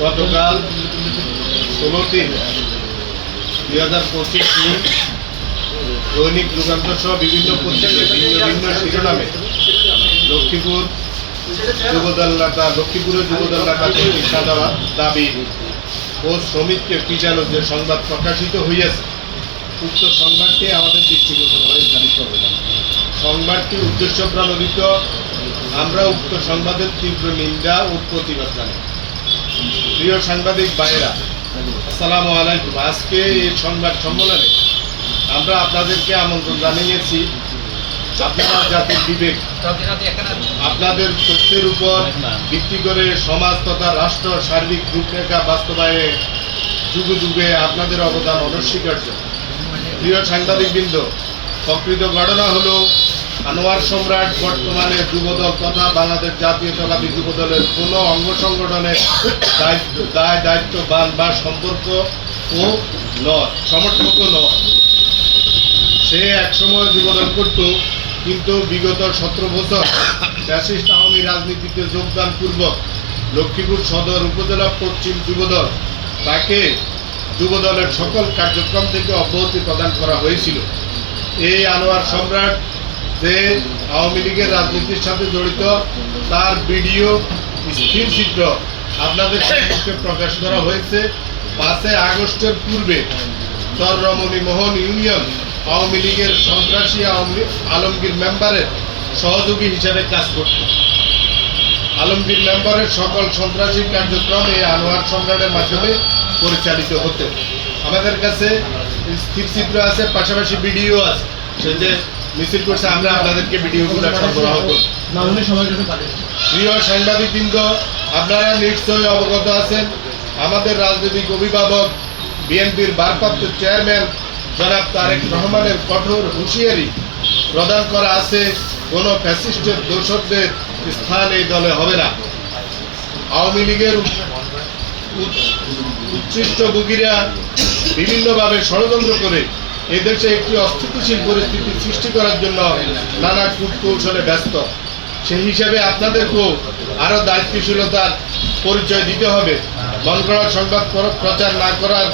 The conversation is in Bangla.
গতকাল ষোলো তিন দুই হাজার পঁচিশ দৈনিক যুগান্তর সহ বিভিন্ন পত্রিকায় ভিন্ন ভিন্ন শিরোনামে লক্ষ্মীপুর যুবদল নেতা লক্ষ্মীপুরের যুবদল নেতা কর্তৃক সাদা দাবি, ও শ্রমিককে পিটানো যে সংবাদ প্রকাশিত হইয়াছে, উক্ত সংবাদটি আমাদের দৃষ্টিগোচর হয়ে জানিত হবে। সংবাদটি উদ্দেশ্য প্রণোদিত আমরা উক্ত সংবাদের তীব্র নিন্দা ও প্রতিবাদ জানাই। প্রিয় সাংবাদিক ভাইয়েরা, আসসালামু আলাইকুম। আজকে এই সংবাদ সম্মেলনে আমরা আপনাদেরকে আমন্ত্রণ জানিয়েছি আপনারা জাতির বিবেক। আপনাদের তথ্যের উপর ভিত্তি করে সমাজ তথা রাষ্ট্র সার্বিক রূপরেখা বাস্তবায়নে যুগে যুগে আপনাদের অবদান অনস্বীকার্য। প্রিয় সাংবাদিকবৃন্দ, প্রকৃত ঘটনা হলো আনোয়ার সম্রাট বর্তমানে যুবদল তথা বাংলাদেশ জাতীয়তাবাদী যুবদলের কোনো অঙ্গ সংগঠনের দায়িত্ব দায় দায়িত্ববান বা সম্পর্ক ও নয় সমর্থকও নয়। সে একসময় যুবদল করত, কিন্তু বিগত সতেরো বছর ফ্যাসিস্ট আওয়ামী রাজনীতিতে যোগদান পূর্বক লক্ষ্মীপুর সদর উপজেলা পশ্চিম যুবদল তাকে যুবদলের সকল কার্যক্রম থেকে অব্যাহতি প্রদান করা হয়েছিল। এই আনোয়ার সম্রাট যে আওয়ামী লীগের রাজনীতির সাথে জড়িত, তার ভিডিও স্থির চিত্র আপনাদের প্রকাশ করা হয়েছে। পাঁচই আগস্টের পূর্বে চররমণী মোহন ইউনিয়ন আওয়ামী লীগের সন্ত্রাসী আওয়ামী আলমগীর মেম্বারের সহযোগী হিসাবে কাজ করত। আলমগীর মেম্বারের সকল সন্ত্রাসী কার্যক্রম এই আনোয়ার সম্রাটের মাধ্যমে পরিচালিত হতো। আমাদের কাছে স্থির চিত্র আছে, পাশাপাশি ভিডিও আছে। সে যে মিছিল করছে আমরা আপনাদেরকে ভিডিওগুলো সরবরাহ করি না উনি সবার কাছে পাঠিয়েছেন প্রিয় সাংবাদিকবৃন্দ আপনারা নিশ্চয়ই অবগত আছেন আমাদের রাজনৈতিক অভিভাবক বিএনপির ভারপ্রাপ্ত চেয়ারম্যান জনাব তারেক রহমানের কঠোর হুঁশিয়ারি প্রদান করা আছে কোনো ফ্যাসিস্টের দোষকদের স্থান এই দলে হবে না। আওয়ামী লীগের উচ্ছিষ্ট বুকিরা বিভিন্নভাবে ষড়যন্ত্র করে এদেশে একটি অস্থিতিশীল পরিস্থিতি সৃষ্টি করার জন্য নানা কূটকৌশলে ব্যস্ত। সেই হিসাবে আপনাদেরকেও আরও দায়িত্বশীলতার পরিচয় দিতে হবে। মন করার সংবাদ প্র- প্রচার না করার